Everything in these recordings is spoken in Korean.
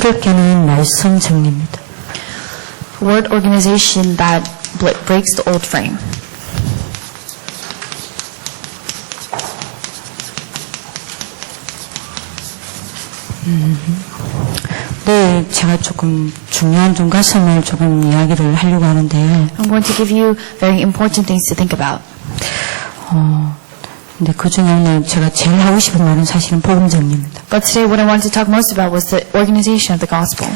틀을 깨는 말씀 정리입니다. Word organization that breaks the old frame. 네, 제가 조금 중요한 좀 가슴을 조금 이야기를 하려고 하는데, I'm going to give you very important things to think about. 근데 그 중에 오늘 제가 제일 하고 싶은 말은 사실은 복음 정리입니다. But today what I wanted to talk most about was the organization of the gospel.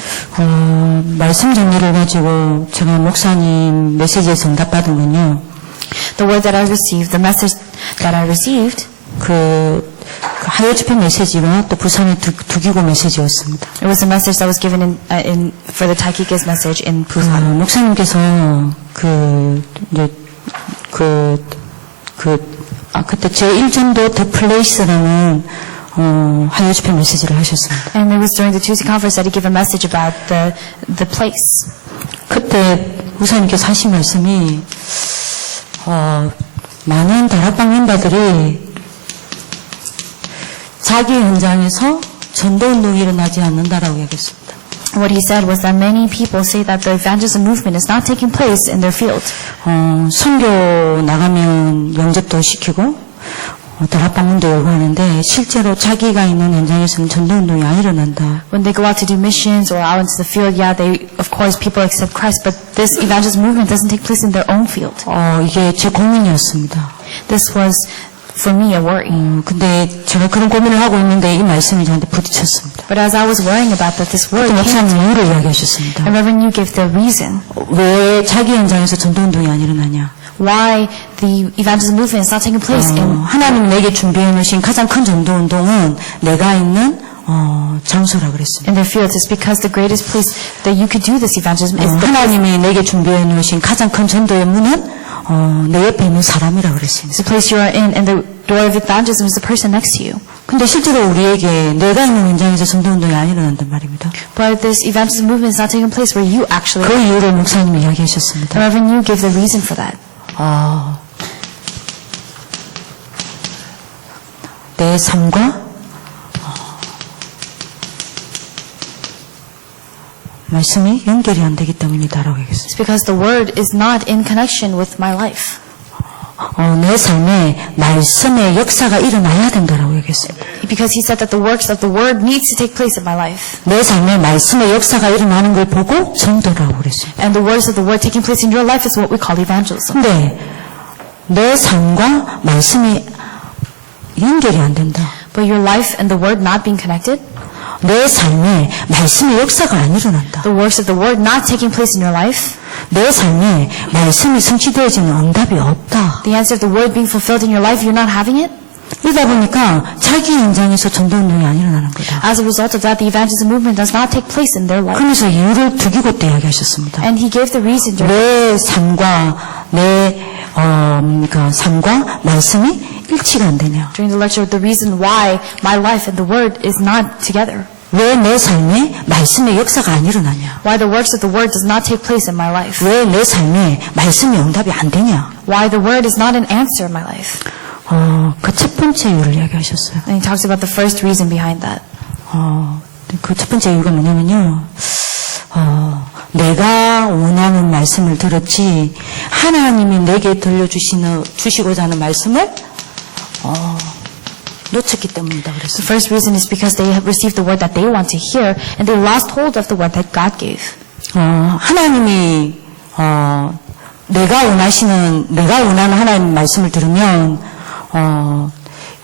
말씀 정리를 가지고 제가 목사님 메시지에서 응답받은 건요, The word that I received, the message that I received, 그 하여 집회 메시지와 또 부산의 두기고 메시지였습니다. it was a message that was given for the Taikikes message in Busan. 목사님께서 그때 제1전도 The Place라는 하여 집회 메시지를 하셨습니다. And it was during the Tuesday conference that he gave a message about the place. 그때 목사님께서 하신 말씀이 많은 다락방 멤버들이 자기 현장에서 전도운동이 일어나지 않는다라고 얘기했습니다. What he said was that many people say that the evangelism movement is not taking place in their field. 선교 나가면 영접도 시키고 다락방문도 요구하는데 실제로 자기가 있는 현장에서는 전도운동이 안 일어난다. When they go out to do missions or out into the field, yeah, of course people accept Christ, but this evangelism movement doesn't take place in their own field. 이게 제 고민이었습니다. This was for me a worry. 근데 제가 그런 고민을 하고 있는데 이 말씀이 저한테 부딪혔습니다. But as I was worrying about that, this word 목사님 came. 이유를 이야기하셨습니다. And Reverend, you gave the reason 왜 자기 현장에서 전도운동이 안 일어나냐? why the evangelism movement is not taking place in. 하나님 내게 준비해 놓으신 가장 큰 전도운동은 내가 있는 장소라 그랬습니다. In their fields, it's because the greatest place that you could do this evangelism is the 하나님이 내게 준비해 놓으신 가장 큰 전도의 문은 내 옆에 있는 사람이라 그랬습니다. the place you are in, and the door of evangelism is the person next to you. 근데 실제로 우리에게 내가 있는 현장에서 전도운동이 안 일어난단 말입니다. But this evangelism movement is not taking place where you actually 그 are. 이유를 목사님이 이야기하셨습니다. Reverend, you gave the reason for that. 내 삶과 말씀이 연결이 안 되기 때문이다라고 얘기했어요. It's because the word is not in connection with my life. 내 삶에 말씀의 역사가 일어나야 된다라고 얘기했어요. Because he said that the works of the word needs to take place in my life. 내 삶에 말씀의 역사가 일어나는 걸 보고 전도라고 그랬어요. And the words of the word taking place in your life is what we call evangelism. 근데 내 삶과 말씀이 연결이 안 된다. But your life and the word not being connected, 내 삶에 말씀의 역사가 안 일어난다. the works of the word not taking place in your life, 내 삶에 말씀이 성취되어지는 응답이 없다. the answer of the word being fulfilled in your life, you're not having it. 이러다 보니까 자기 현장에서 전도운동이 안 일어나는 거다. As a result of that, the evangelism movement does not take place in their life. 그러면서 이유를 두기고 때 이야기하셨습니다. And he gave the reason during 내 삶과 삶과 말씀이 일치가 안 되냐? the lecture, the reason why my life and the word is not together. 왜 내 삶에 말씀의 역사가 안 일어나냐? Why the works of the word does not take place in my life. 왜 내 삶에 말씀의 응답이 안 되냐? Why the word is not an answer in my life. 그 첫 번째 이유를 이야기하셨어요. And he talks about the first reason behind that. 그 첫 번째 이유가 뭐냐면요. 내가 원하는 말씀을 들었지 하나님이 내게 들려주시고자 하는 말씀을 놓쳤기 때문이다 그랬어요. The first reason is because they have received the word that they want to hear, and they lost hold of the word that God gave. 하나님이 내가 원하는 하나님 말씀을 들으면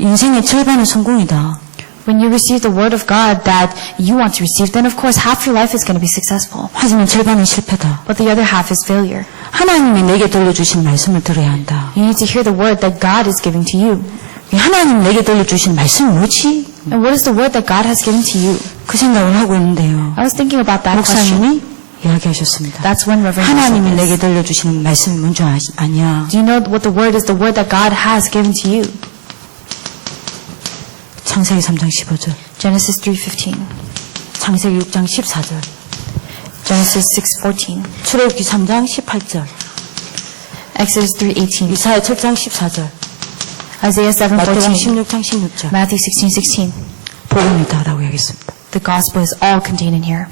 인생의 절반은 성공이다. When you receive the word of God that you want to receive, then of course half your life is going to be successful. 하지만 절반은 실패다. But the other half is failure. 하나님이 내게 들려주신 말씀을 들어야 한다. You need to hear the word that God is giving to you. 하나님 내게 들려주신 말씀이 뭐지? And what is the word that God has given to you? 그 생각을 하고 있는데요. I was thinking about that question. 목사님이 이야기하셨습니다. That's when Reverend 하나님이 said 내게 this. 들려주시는 말씀이 뭔지 아냐? Do you know what the word is? The word that God has given to you. 창세기 3장 15절. Genesis 3:15. 창세기 6장 14절. Genesis 6:14. 출애굽기 3장 18절. Exodus 3:18. 이사야 7장 14절. Isaiah 마태복음 7:14. 16장 16절. Matthew 16:16. 복음이다라고 얘기했습니다. The gospel is all contained in here.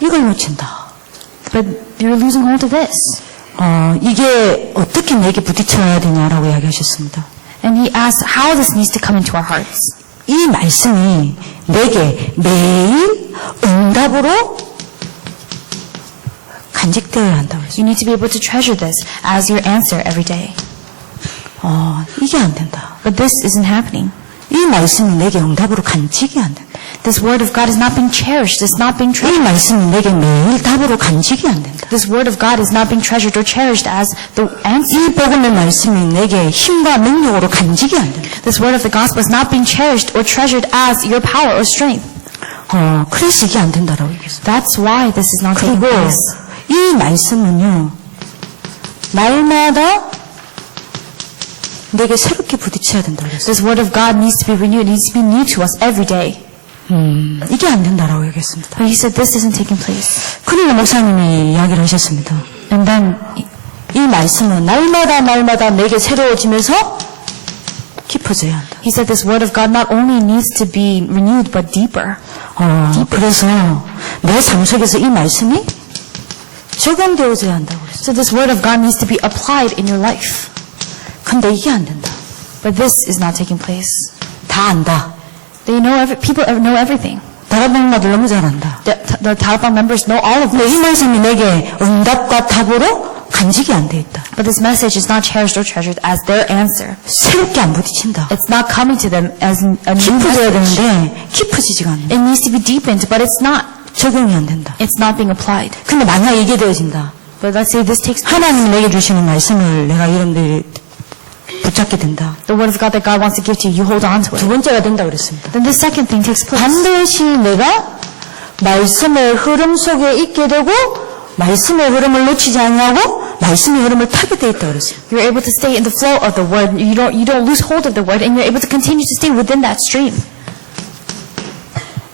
이걸 놓친다. But you're losing hold of this. 이게 어떻게 내게 부딪혀야 되냐라고 이야기하셨습니다. And he asks how this needs to come into our hearts. 이 말씀이 내게 매일 응답으로 간직되어야 한다고 했어요. You need to be able to treasure this as your answer every day. 이게 안 된다. But this isn't happening. 이 말씀이 내게 응답으로 간직이 안 된다. This word of God is not being cherished. It's not being 이 treasured. 말씀이 내게 매일 답으로 간직이 안 된다. This word of God is not being treasured or cherished as the answer. 이 복음의 말씀이 내게 힘과 능력으로 간직이 안 된다. This word of the gospel is not being cherished or treasured as your power or strength. 그래서 이게 안 된다라고 얘기했어요. That's why this is not taking 그리고 place. 이 말씀은요, 날마다 내게 새롭게 부딪혀야 된다고 했어요. This word of God needs to be renewed. It needs to be new to us every day. 이게 안 된다라고 얘기했습니다. But he said this isn't taking place. 그러나 목사님이 이야기를 하셨습니다. And then 이 말씀은 날마다 내게 새로워지면서 깊어져야 한다. he said this word of God not only needs to be renewed but deeper. 그래서 내 삶 속에서 이 말씀이 적용되어져야 한다고 그랬어요. So this word of God needs to be applied in your life. 근데 이게 안 된다. But this is not taking place. 다 안다. They know people know everything. 다락방마들 너무 잘 안다. The Talibán members know all of 근데 this. 이 말씀이 내게 응답과 답으로 간직이 안 돼 있다. But this message is not cherished or treasured as their answer. 새롭게 안 부딪힌다. It's not coming to them as a new 깊어져야 message. 되는데 깊어지지가 않는다. It needs to be deepened, but it's not. 적용이 안 된다. It's not being applied. 근데 만약 이게 되어진다. But let's say this takes place. 하나님이 내게 주시는 말씀을 내가 여러분들이 붙잡게 된다. The word of God that God wants to give to you, you hold on to 두 it. 번째가 된다 그랬습니다. Then the second thing takes place. 반드시 내가 말씀의 흐름 속에 있게 되고 말씀의 흐름을 놓치지 않냐고 말씀의 흐름을 타게 돼 있다 그랬어요. You're able to stay in the flow of the word. You don't lose hold of the word, and you're able to continue to stay within that stream.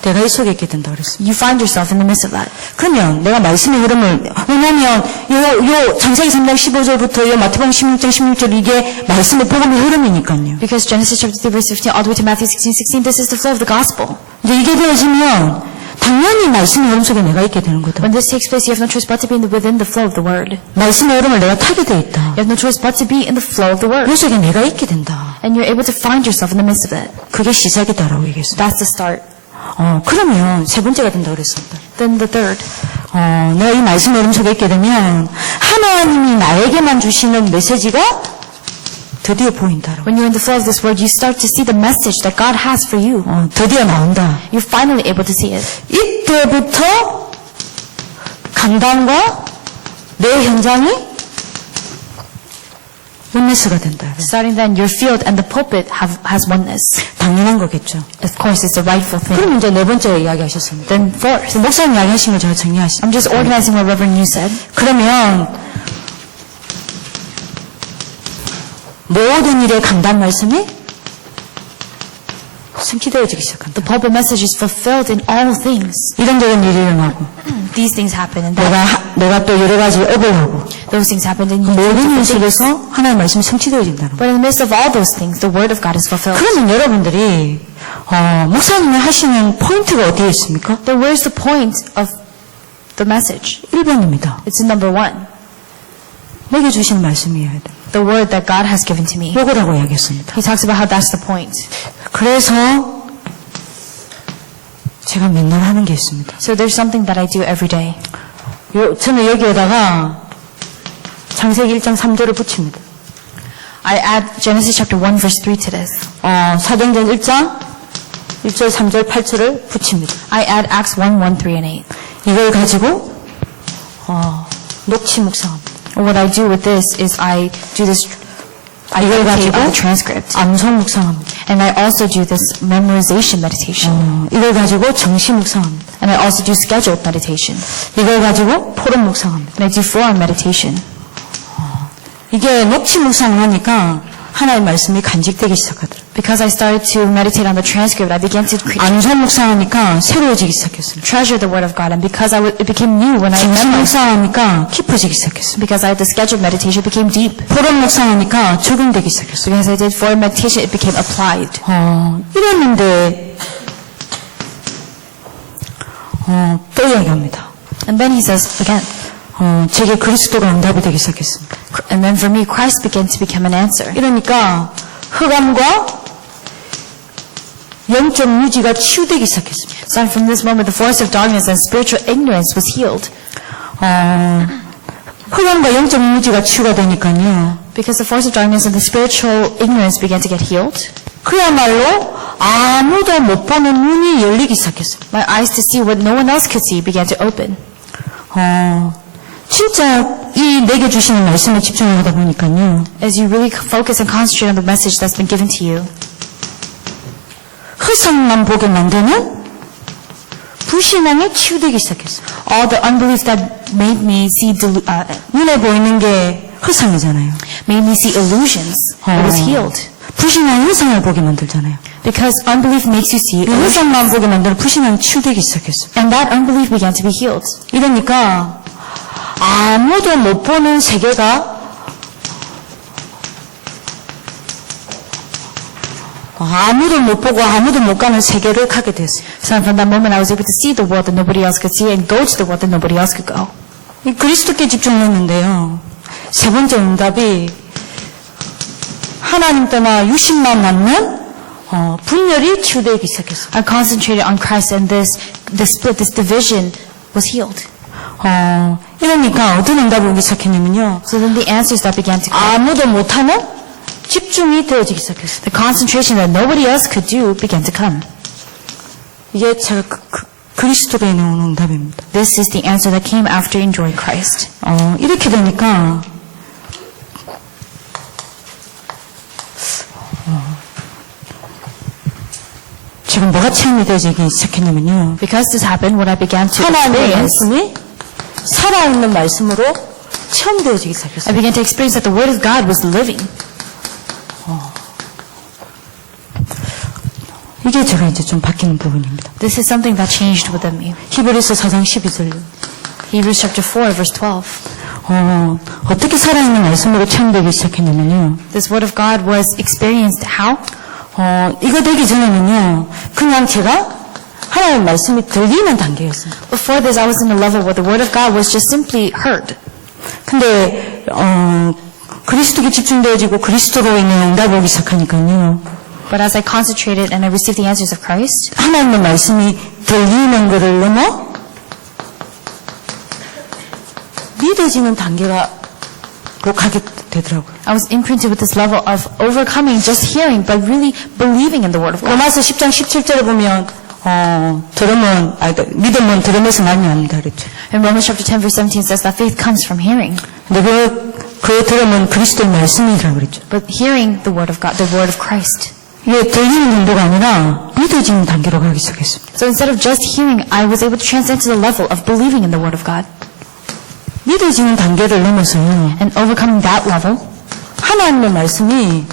내가 이 속에 있게 된다 그랬어요. You find yourself in the midst of that. 그러면 내가 말씀의 흐름을 왜냐하면 요 창세기 3장 15절부터 요 마태복음 16장 16절 이게 말씀의 복음의 흐름이니까요. Because Genesis chapter 3 verse 15 all the way to Matthew 16:16, this is the flow of the gospel. 이제 이게 되어지면 당연히 말씀의 흐름 속에 내가 있게 되는 거다. When this takes place, you have no choice but to be within the flow of the word. 말씀의 흐름을 내가 타게 돼 있다. You have no choice but to be in the flow of the word. 그 속에 내가 있게 된다. And you're able to find yourself in the midst of it. 그게 시작이다라고 얘기했어요. That's the start. 그러면 세 번째가 된다고 그랬습니다. Then the third. 내가 이 말씀의 흐름 속에 있게 되면 하나님이 나에게만 주시는 메시지가 드디어 보인다라고. When you're in the flow of this word, you start to see the message that God has for you. 드디어 나온다. You're finally able to see it. 이때부터 강단과 내 현장이 원네스가 된다. Starting then, your field and the pulpit has oneness. 당연한 거겠죠. Of course, it's the rightful thing. 그럼 이제 네 번째 이야기하셨습니다. Then fourth, 목사님 이야기하신 걸 제가 정리하시. I'm just organizing what Reverend Yu said. 그러면 모든 일의 강단 말씀이 성취되어지기 시작한다. The pulpit message is fulfilled in all things. 이런저런 일이 일어나고 These things happen, and that, 내가 또 여러 가지 업을 하고 those things happen, and you do 모든 일 different things. 속에서 하나님의 말씀이 성취되어진다는 거예요. But in the midst of all those things, the word of God is fulfilled. 그러면 여러분들이 목사님이 하시는 포인트가 어디에 있습니까? Then where's the point of the message? 1번입니다. It's in number 1. 내게 주신 말씀이어야 돼. The word that God has given to me. 요거라고 이야기했습니다. He talks about how that's the point. 그래서 제가 맨날 하는 게 있습니다. So there's something that I do every day. 저는 여기에다가 창세기 1장 3절을 붙입니다. I add Genesis chapter 1 verse 3 to this. 사도행전 1장 1절 3절 8절을 붙입니다. I add Acts 1, 1, 3, and 8. 이걸 가지고 녹취 묵상합니다. What I do with this is I do this, I 이걸 meditate on 가지고 the transcript. 암송 묵상합니다. And I also do this memorization meditation. 이걸 가지고 정시 묵상합니다. And I also do scheduled meditation. 이걸 가지고 포럼 묵상합니다. And I do forum meditation. 이게 녹취 묵상을 하니까 하나님의 말씀이 간직되기 시작하더라고요. Because I started to meditate on the transcript, I began to 암송 묵상하니까 새로워지기 시작했습니다. treasure the word of God. And because it became new when I 정시 memorized, 묵상하니까 깊어지기 시작했습니다. because I had the scheduled meditation, it became deep. 포럼 묵상하니까 적용되기 시작했어요. Because I did forum meditation, it became applied. 이랬는데 또 이야기합니다. And then he says again. 제게 그리스도가 응답이 되기 시작했습니다. And then for me, Christ began to become an answer. 이러니까 흑암과 영적 무지가 치유되기 시작했습니다. So from this moment, the force of darkness and spiritual ignorance was healed. 흑암과 영적 무지가 치유가 되니까요. Because the force of darkness and the spiritual ignorance began to get healed. 그야말로 아무도 못 보는 눈이 열리기 시작했어요. My eyes to see what no one else could see began to open. 진짜 이 내게 주시는 말씀에 집중하다 보니까요. As you really focus and concentrate on the message that's been given to you. 허상만 보게 만드는 불신앙에 치유되기 시작했어요. All the unbelief that made me see 눈에 보이는 게 허상이잖아요. made me see illusions. It was healed. 불신앙이 허상을 보게 만들잖아요. Because unbelief makes you see 이 illusions. 허상만 보게 만드는 불신앙이 치유되기 시작했어요. And that unbelief began to be healed. 이러니까 아무도 못 보는 세계가 아무도 못 보고 아무도 못 가는 세계를 가게 됐어요. So from that moment I was able to see the world that nobody else could see and go to the world that nobody else could go. 이 그리스도께 집중했는데요. 세 번째 응답이 하나님 떠나 육신만 남는 분열이 치유되기 시작했어요. I concentrated on Christ and this split, this division was healed. 이러니까 어떤 응답이 오기 시작했냐면요. So then the answers that began to come. 아무도 못하는 집중이 되어지기 시작했어요. The concentration that nobody else could do began to come. 이게 제가 그리스도에 나오는 응답입니다. This is the answer that came after enjoying Christ. 이렇게 되니까 지금 뭐가 체험이 되어지기 시작했냐면요. Because this happened, what I began to 하나님의 experience, 말씀이 살아있는 말씀으로 체험되어지기 I 시작했어요. began to experience that the Word of God was living. 이게 제가 이제 좀 바뀌는 부분입니다. This is something that changed within me. 히브리서 4장 12절. Hebrews chapter 4, verse 12. 어떻게 살아있는 말씀으로 체험되기 시작했냐면요. This Word of God was experienced how? 이거 되기 전에는요, 그냥 제가 하나님의 말씀이 들리는 단계였습니다. Before this, I was in a level where the Word of God was just simply heard. 근데, 그리스도에 집중되어지고 그리스도로 인해 응답이 오기 시작하니까요. But as I concentrated and I received the answers of Christ, 하나님의 말씀이 들리는 것을 넘어 믿어지는 단계로 가게 되더라고요. I was imprinted with this level of overcoming just hearing, but really believing in the Word of God. 로마서 10장 17절에 보면 믿음은 들음에서 말미암다 그랬죠. In Romans chapter 10, verse 17 says that faith comes from hearing. 근데 그 들음은 그리스도의 말씀이라고 그랬죠. But hearing the Word of God, the Word of Christ. 이게 들리는 정도가 아니라 믿어지는 단계로 가기 시작했습니다. So instead of just hearing, I was able to transcend to the level of believing in the Word of God. 믿어지는 단계를 넘어서요. And overcoming that level, 하나님의 말씀이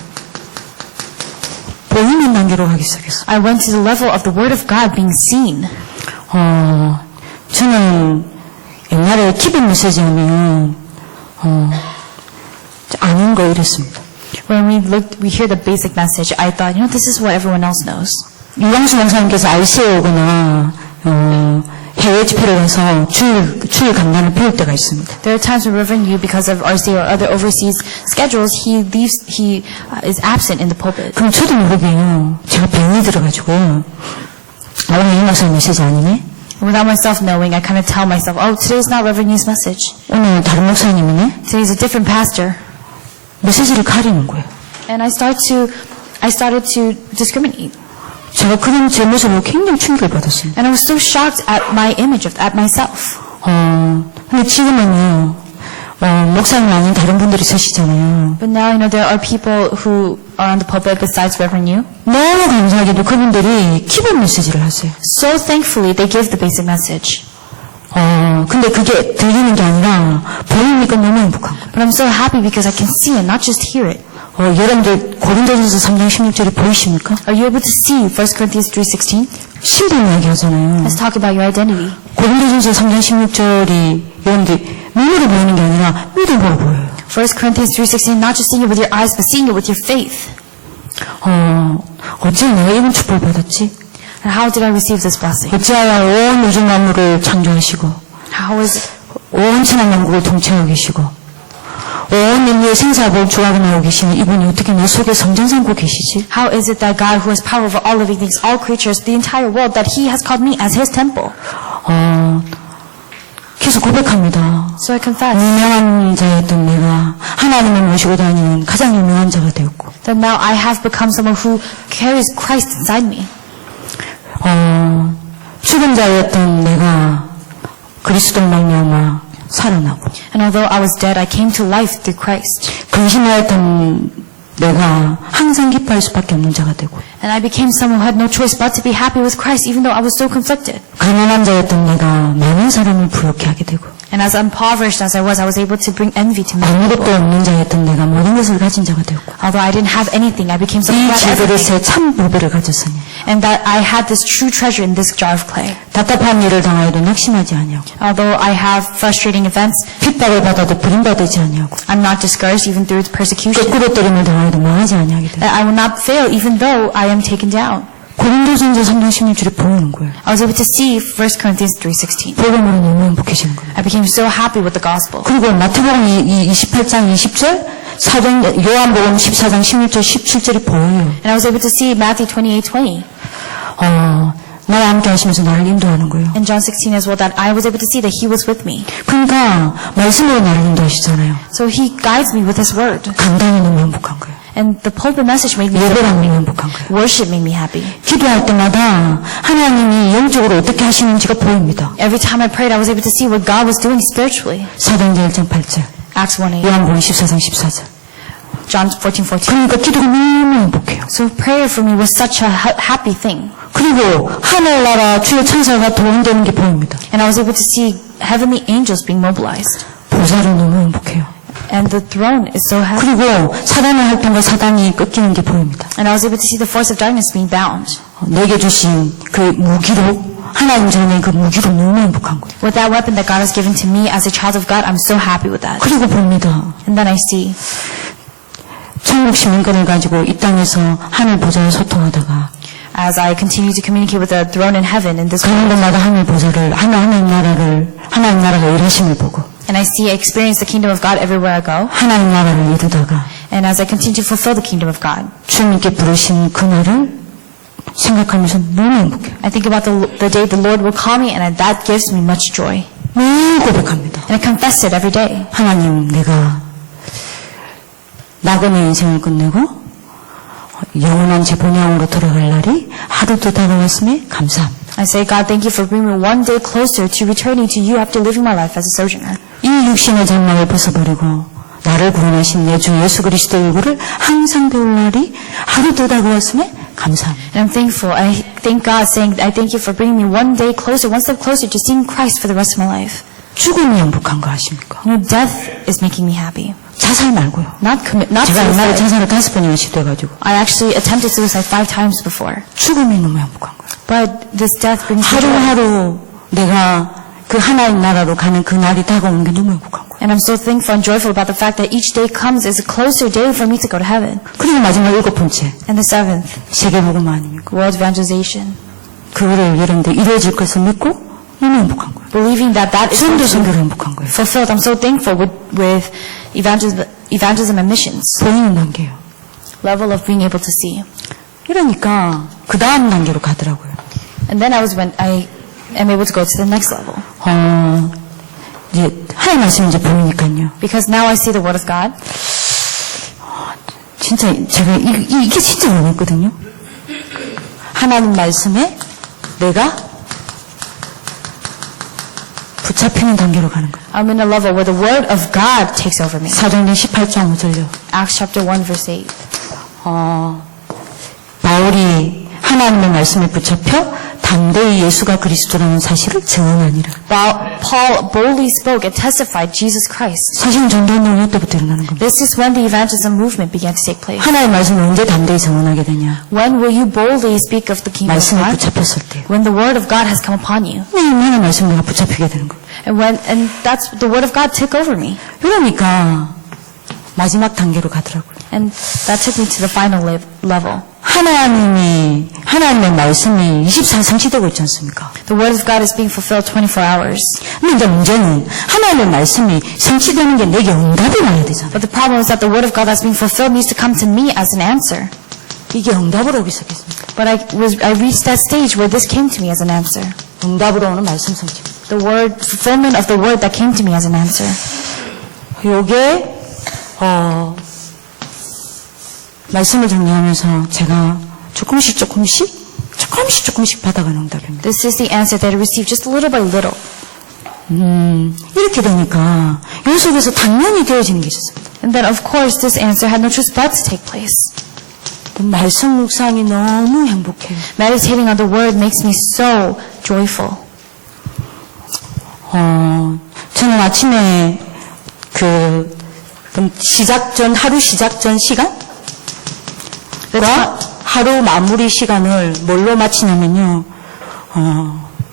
보이는 단계로 가기 시작했어요. I went to the level of the Word of God being seen. 저는 옛날에 기본 메시지 하면 아는 거 이랬습니다. When we hear the basic message, I thought, this is what everyone else knows. 유광수 목사님께서 RC에 오거나 해외 집회를 가서 주일 강단을 배울 때가 있습니다. There are times when Reverend Yu, because of RC or other overseas schedules, he is absent in the pulpit. 그럼 저도 모르게요. 제가 병이 들어가지고 오늘 이 목사님 메시지 아니네? Without myself knowing, I kind of tell myself, today's not Reverend Yu's message. 오늘 다른 목사님이네? Today's a different pastor. 메시지를 가리는 거예요. And I started to discriminate. 제가 그런 제 모습으로 굉장히 충격을 받았습니다. And I was so shocked at my image, at myself. 근데 지금은요, 목사님 아닌 다른 분들이 서시잖아요. But now, there are people who are on the pulpit besides Reverend Yu. 너무 감사하게도 그분들이 기본 메시지를 하세요. So thankfully, they give the basic message. 근데 그게 들리는 게 아니라 보이니까 너무 행복한 거예요. But I'm so happy because I can see it, not just hear it. 여러분들 고린도전서 3장 16절이 보이십니까? Are you able to see 1 Corinthians 3:16? 신분 이야기 하잖아요. Let's talk about your identity. 고린도전서 3장 16절이 여러분들 눈으로 보이는 게 아니라 믿음으로 보여요. 1 Corinthians 3:16, not just seeing it with your eyes, but seeing it with your faith. 어째 내가 이런 축복을 받았지? And how did I receive this blessing? 어찌하여 온 우주 만물을 창조하시고 How is 온 천한 만국을 통치하고 계시고 온 인류의 생사복을 주관하고 계시는 이분이 어떻게 내 속에 성전 삼고 계시지? How is it that God, who has power over all living things, all creatures, the entire world, that He has called me as His temple? 계속 고백합니다. So I confess 유명한 자였던 내가 하나님을 모시고 다니는 가장 유명한 자가 되었고 that now I have become someone who carries Christ inside me. 죽은 자였던 내가 그리스도로 말미암아 살아나고 And although I was dead, I came to life through Christ. 근심하였던 내가 항상 기뻐할 수밖에 없는 자가 되고 And I became someone who had no choice but to be happy with Christ, even though I was so conflicted. 가난한 자였던 내가 많은 사람을 부럽게 하게 되고 And as impoverished as I was able to bring envy to many 아무것도 people. 없는 자였던 내가 모든 것을 가진 자가 되었고 Although I didn't have anything, I became someone 이 who had everything. 질그릇에 참 보배를 가졌으니 And that I had this true treasure in this jar of clay. 답답한 일을 당하여도 낙심하지 아니하고 Although I have frustrating events, 핍박을 받아도 버림받지 아니하고 I'm not discouraged even through persecution. 거꾸로 때림을 당하여도 망하지 아니하게 되고 That I will not fail even though I am taken down. 고린도전서 3장 16절에 보이는 거예요. I was able to see 1 Corinthians 3:16. 복음으로 너무 행복해지는 거예요. I became so happy with the gospel. 그리고 마태복음 28장 20절 사도 요한복음 14장 16절 17절이 보여요. And I was able to see Matthew 28:20. 나와 함께 하시면서 나를 인도하는 거예요. And John 16 as well, that I was able to see that He was with me. 그러니까 말씀으로 나를 인도하시잖아요. So He guides me with His word. 강단이 너무 행복한 거예요. And the pulpit message made me 예배가 happy. 너무 행복한 거예요. Worship made me happy. 기도할 때마다 하나님이 영적으로 어떻게 하시는지가 보입니다. Every time I prayed, I was able to see what God was doing spiritually. 사도행전 1장 8절, Acts 1:8, 요한복음 14장 14절. John 14:14. 그러니까 기도가 너무 행복해요. So prayer for me was such a happy thing. 그리고 하늘나라 주의 천사가 동원되는 게 보입니다. And I was able to see heavenly angels being mobilized. 보살은 너무 행복해요. And the throne is so happy. 그리고 사단의 활동과 사단이 꺾이는 게 보입니다. And I was able to see the force of darkness being bound. 내게 주신 그 무기로 하나님 전에 그 무기로 너무 행복한 거예요. With that weapon that God has given to me as a child of God, I'm so happy with that. 그리고 봅니다. And then I see 천국 시민권을 가지고 이 땅에서 하늘 보좌에 소통하다가 as I continue to communicate with the throne in heaven in this 가는 world. 곳마다 하늘 보좌를 하나님 나라가 일하심을 보고 And I see, I experience the kingdom of God everywhere I go. 하나님 나라를 이루다가 And as I continue to fulfill the kingdom of God, 주님께 부르신 그날을 생각하면서 너무 행복해요. I think about the day the Lord will call me, and that gives me much joy. 매일 고백합니다. And I confess it every day. 하나님, 내가 나그네 인생을 끝내고 영원한 제 본향으로 돌아갈 날이 하루도 다가왔음에 감사합니다. I say, God, thank you for bringing me one day closer to returning to you after living my life as a sojourner. 이 육신의 장막을 벗어버리고 나를 구원하신 내 주 예수 그리스도의 얼굴을 항상 배울 날이 하루도 다가왔음에 감사합니다. And I'm thankful. I thank God, saying, I thank you for bringing me one day closer, one step closer to seeing Christ for the rest of my life. 죽음이 행복한 거 아십니까? You know, death is making me happy. 자살 말고요. Not 제가 옛날에 suicide. 자살을 5번이나 시도해가지고 I actually attempted suicide 5 times before. 죽음이 너무 행복한 거예요. But this death brings me joy. 하루하루 내가 그 하나님 나라로 가는 그 날이 다가오는 게 너무 행복한 거예요. And I'm so thankful and joyful about the fact that each day comes is a closer day for me to go to heaven. 그리고 마지막 7번째 And the seventh, 세계복음 아닙니까? world evangelization. 그거를 여러분들 이루어질 것을 믿고 너무 행복한 거예요. Believing that that is 수험도 going to be 선교로 행복한 거예요. fulfilled. I'm so thankful with evangelism and missions. 보이는 단계예요. Level of being able to see. 이러니까 그 다음 단계로 가더라고요. And then when I am able to go to the next level. 이제 하나님 말씀이 이제 보이니까요. Because now I see the word of God. 진짜 제가 이게 진짜 원했거든요. 하나님 말씀에 내가 붙잡히는 단계로 가는 거예요. I'm in a level where the word of God takes over me. 사도행전 18장 5절요. Acts chapter 1 verse 8. 바울이 하나님의 말씀에 붙잡혀 담대히 예수가 그리스도라는 사실을 증언하니라. Paul boldly spoke and testified Jesus Christ. 사실은 전도운동은 이때부터 일어나는 겁니다. This is when the evangelism movement began to take place. 하나님의 말씀을 언제 담대히 증언하게 되냐? When will you boldly speak of the kingdom of 말씀에 God? 붙잡혔을 때. When the word of God has come upon you. 하나님의 말씀에 내가 붙잡히게 되는 거예요. And that's the word of God took over me. 그러니까 마지막 단계로 가더라고요. And that took me to the final level. 하나님의 말씀이 24 성취되고 있지 않습니까? The word of God is being fulfilled 24 hours. 근데 이제 문제는 하나님의 말씀이 성취되는 게 내게 응답이 와야 되잖아요. But the problem is that the word of God that's being fulfilled needs to come to me as an answer. 이게 응답으로 오기 시작했습니다. But I reached that stage where this came to me as an answer. 응답으로 오는 말씀 성취. The word, fulfillment of the word that came to me as an answer. 요게 말씀을 정리하면서 제가 조금씩 받아가는 응답입니다. This is the answer that I received just little by little. 이렇게 되니까 요 속에서 당연히 되어지는 게 있었습니다. And then of course this answer had no choice but to take place. 말씀 묵상이 너무 행복해요. Meditating on the word makes me so joyful. 저는 아침에 하루 시작 전 시간과 하루 마무리 시간을 뭘로 마치냐면요,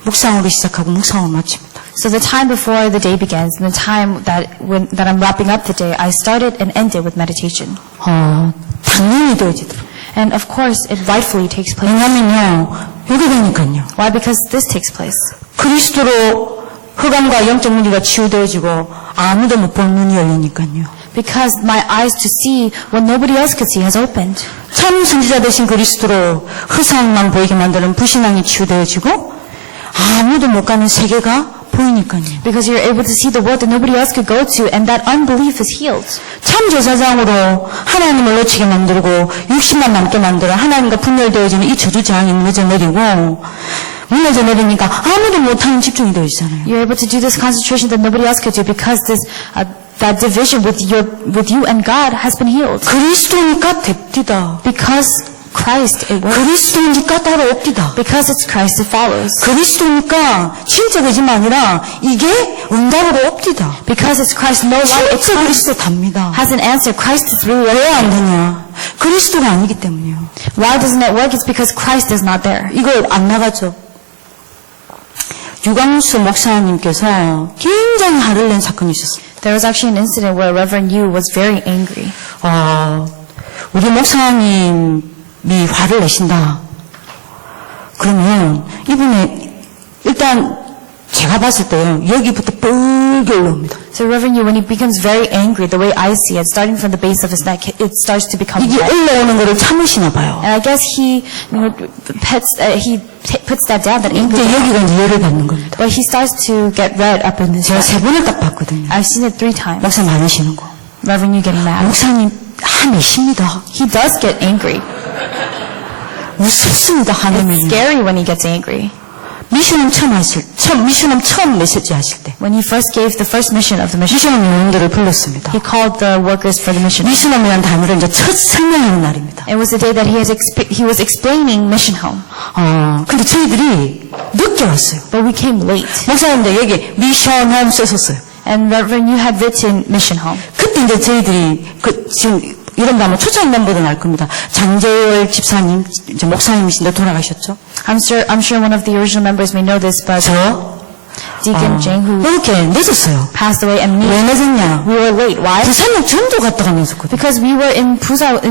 묵상으로 시작하고 묵상으로 마칩니다. So the time before the day begins and the time that I'm wrapping up the day, I started and ended with meditation. 당연히 되어지더라고요. And of course it rightfully takes place. 왜냐면요, 여기 되니까요. Why? Because this takes place. 그리스도로 흑암과 영적 무리가 치유되어지고 아무도 못 볼 눈이 열리니까요. Because my eyes to see what nobody else could see has opened. 참 선지자 되신 그리스도로 흑암만 보이게 만드는 불신앙이 치유되어지고 아무도 못 가는 세계가 보이니까요. Because you're able to see the world that nobody else could go to, and that unbelief is healed. 참 제사장으로 하나님을 놓치게 만들고 60만 남게 만들어 하나님과 분열되어지는 이 저주장이 무너져 내리니까 아무도 못하는 집중이 되어 있잖아요. You're able to do this concentration that nobody else could do because that division with you and God has been healed. 그리스도니까 됩디다. Because Christ it works. 그리스도니까 따로 없디다. Because it's Christ it follows. 그리스도니까 진짜 거짓말 아니라 이게 응답으로 없디다. Because it's Christ, no lie, it's 진짜 Christ 그리스도 답니다. has an answer. Christ is really 왜 안 되냐? 그리스도가 아니기 때문이요. Why doesn't it work? It's because Christ is not there. 이거 안 나가죠. 유광수 목사님께서 굉장히 화를 낸 사건이 있었어요. There was actually an incident where Reverend Yu was very angry. 우리 목사님이 화를 내신다. 그러면 이분이 일단 제가 봤을 때요, 여기부터 뻘게 올라옵니다. So Reverend Yu, when he becomes very angry, the way I see it, starting from the base of his neck, it starts to become 이게 red. 올라오는 거를 참으시나 봐요. And I guess he puts that down, that anger. 이제 여기가 이제 열을 받는 겁니다. But he starts to get red up in his 제가 neck. 3번을 딱 봤거든요. I've seen it 3 times. 목사 많으시는 거. Reverend Yu getting mad. 목사님 화내십니다. He does get angry. 무섭습니다. 화내면. Scary when he gets angry. 미션홈 처음 메시지 하실 때 When he first gave the first mission of the mission, 미션홈 요원들을 불렀습니다. he called the workers for the mission. 미션홈이라는 단어를 이제 첫 설명하는 날입니다. It was the day that he was explaining mission home. 근데 저희들이 늦게 왔어요. But we came late. 목사님들 여기 미션홈 쓰셨어요. And Reverend Yu had written mission home. 그때 이제 저희들이 지금 이런 거 아마 초창 멤버들은 알 겁니다. 장재열 집사님, 이제 목사님이신데 돌아가셨죠? I'm sure one of the original members may know this, but Deacon Jang, who 이렇게 늦었어요. passed away, and 왜 늦었냐? we were late. Why? 부산역 전도 갔다가 늦었거든요. Because we were in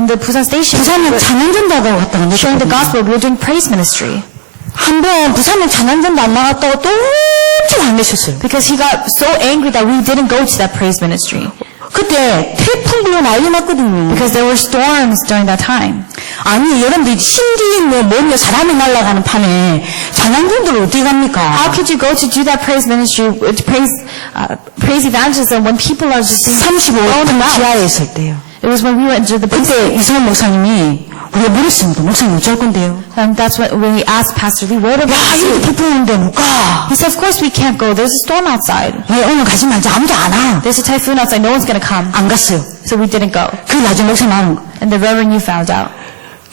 the Busan station. 부산역 찬양전도 하다가 갔다가 Sharing the 늦었거든요. gospel, we were doing praise ministry. 한번 부산역 찬양전도 안 나갔다고 또 엄청 화내셨어요. Because he got so angry that we didn't go to that praise ministry. 그때 태풍 불어 난리 났거든요. Because there were storms during that time. 아니 여러분들 신기 뭐며 사람이 날아가는 판에 찬양전도를 어떻게 갑니까? How could you go to do that praise ministry, praise evangelism when people are just being 35층 지하에 있을 때요. It was when we went into the 그때 이승원 목사님이 우리가 물었습니다. 목사님 어쩔 건데요? And that's when we asked Pastor Lee, what about 야, you? 이거 태풍 오는데 못 가. He said, of course we can't go. There's a storm outside. 왜 오늘 가지 말자. 아무도 안 와. There's a typhoon outside. No one's going to come. 안 갔어요. So we didn't go. 그 나중에 목사님 하는 거. And the Reverend Yu found out.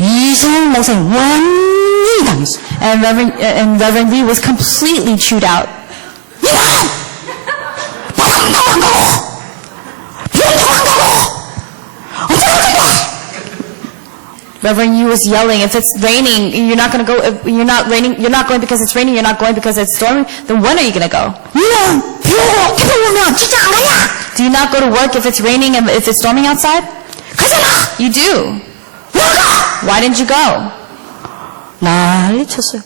이승원 목사님 완전히 당했어요. And Reverend Lee was completely chewed out. 이만! 바람 나간다고! 비온다고 한다고! 어쩌고 한다! Reverend Yu was yelling, if it's raining, you're not going to go. If you're not going because it's raining. You're not going because it's storming. Then when are you going to go? 니는 비 오고 태풍 오면 진짜 안 가냐? Do you not go to work if it's raining and if it's storming outside? 가잖아! You do. 왜 가? Why didn't you go? 난리 쳤어요.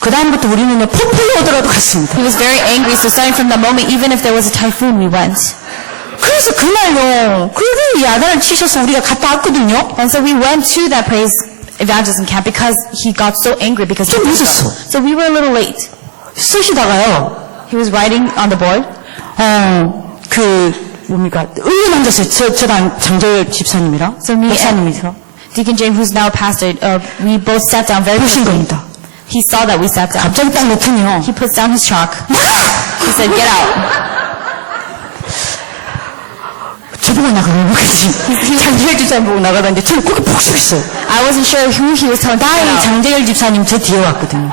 그 다음부터 우리는 폭풍이 오더라도 갔습니다. He was very angry, so starting from that moment, even if there was a typhoon, we went. 그래서 그날요, 그 야단을 치셔서 우리가 갔다 왔거든요. And so we went to that praise evangelism camp because he got so angry because he 좀 didn't go. 늦었어. So we were a little late. 쓰시다가요, He was writing on the board. 뭡니까, 의원 앉았어요. 저랑 장재열 집사님이랑, So me 목사님이랑. Deacon Jane, who's now pastor, we both sat down very 보신 quickly. 겁니다. He saw that we sat down. 갑자기 딱 놓더니요. He puts down his chalk. He said, get out. 저보고 나가는 거지. 장재열 집사님 보고 나가다는데 저는 거기 보고 싶었어요. I wasn't sure who he was telling to get 나의 out. 장재열 집사님 저 뒤에 왔거든요.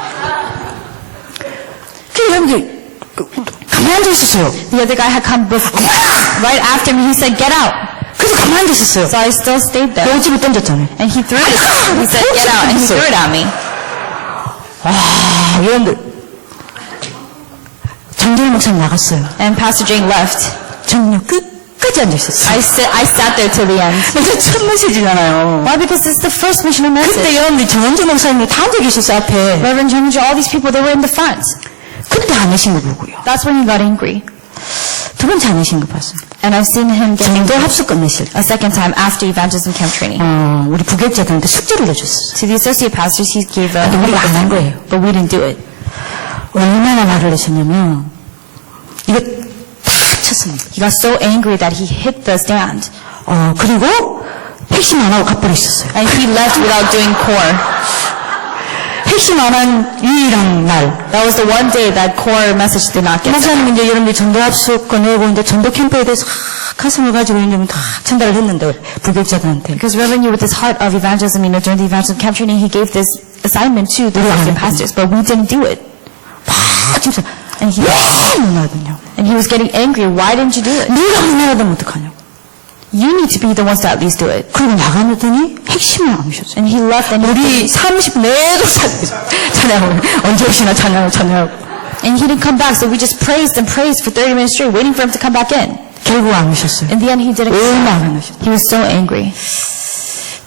그 여러분들 가만히 앉아 있었어요. The other guy had come right after me. He said, get out. 그래서 가만히 앉아 있었어요. So I still stayed there. 노집을 던졌잖아요. And he threw it. He said, get out. And he threw it at me. 여러분들 장재열 목사님 나갔어요. And Pastor Jane left. 저는요 끝까지 앉아 있었어요. I sat there till the end. 이게 첫 메시지잖아요. Why? Because this is the first missional message. 그때 여러분들 정원주 목사님이 다 앉아 계셨어요 앞에. Reverend Jung, all these people, they were in the front. 그때 안 하신 거 보고요. That's when he got angry. 두 번째 안 하신 거 봤습니다. And I've seen him get 정도 angry 합숙 끝내실 때 a second time after evangelism camp training. 우리 부교육자들한테 숙제를 내줬어요. To the associate pastors, he gave a 근데 우리가 안 한 거예요. but we didn't do it. 얼마나 말을 하셨냐면 이거 다 쳤습니다. He got so angry that he hit the stand. 그리고 핵심 안 하고 가버려 있었어요. And he left without doing core. 핵심 안 한 유일한 날. That was the one day that core message did not get. 목사님 이제 여러분들 전도 합숙 꺼내고 이제 전도 캠프에 대해서 가슴을 가지고 이제 다 전달을 했는데 부교육자들한테. Because Reverend, you with his heart of evangelism, during the evangelism camp training, he gave this assignment to the associate pastors, but we didn't do it. 막 진짜 And he 못 나거든요. was getting angry. Why didn't you do it? 네가 못 나가면 어떡하냐고. You need to be the ones to at least do it. 그리고 나가더니 핵심을 안 오셨어요. And he left and 우리 30내도 찬양하고 언제 오시나 찬양하고 and he didn't come back. So we just praised and praised for 30 minutes straight, waiting for him to come back in. 결국 안 오셨어요. In the end, he didn't. 얼마 안 오셨어요. He was so angry.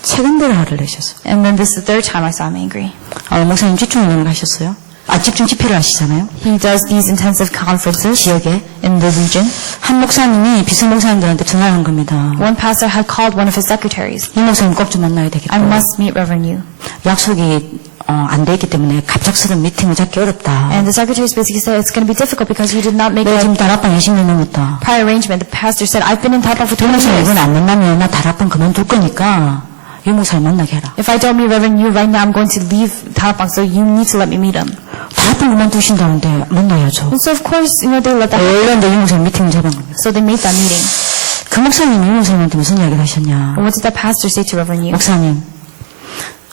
최근대로 화를 내셨어요. And then this is the third time I saw him angry. 목사님 집중훈련을 하셨어요. 집중 집회를 하시잖아요. He does these intensive conferences 지역에. in the region. 한 목사님이 비서 목사님들한테 전화를 한 겁니다. One pastor had called one of his secretaries. 이 목사님 꼭 좀 만나야 되겠다. I must meet Reverend Yu. 약속이 안 돼 있기 때문에 갑작스러운 미팅을 잡기 어렵다. And the secretaries basically said it's going to be difficult because you did not make 내가 a 지금 다락방 20년 넘었다. prior arrangement. The pastor said, I've been in Taipei for 이 20 목사님 years. 이건 안 만나면 나 다락방 그만둘 거니까 이 목사님 만나게 해라. If I don't meet Reverend Yu right now, I'm going to leave Taipei, so you need to let me meet him. 다락방 그만두신다는데 만나야죠. And so of course, they let that happen. 원래 이 목사님 미팅을 잡은 겁니다. So they made that meeting. 그 목사님이 이 목사님한테 무슨 이야기를 하셨냐. And what did that pastor say to Reverend Yu? 목사님,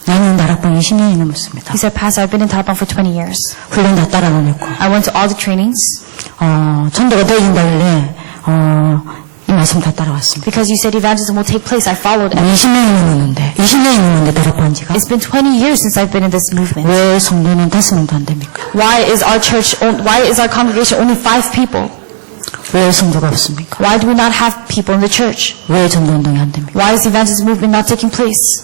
나는 다락방 20년이 넘었습니다. He said, Pastor, I've been in Taipei for 20 years. 훈련 다 따라다녔고, I went to all the trainings. 전도가 되어진다길래, 이 말씀 다 따라왔습니다. Because you said evangelism will take place, I followed it. 20년이 넘었는데 다락방 지가. It's been 20 years since I've been in this movement. 왜 성도는 5명도 안 됩니까? Why is our congregation only 5 people? 왜 성도가 없습니까? Why do we not have people in the church? 왜 전도운동이 안 됩니까? Why is the evangelism movement not taking place?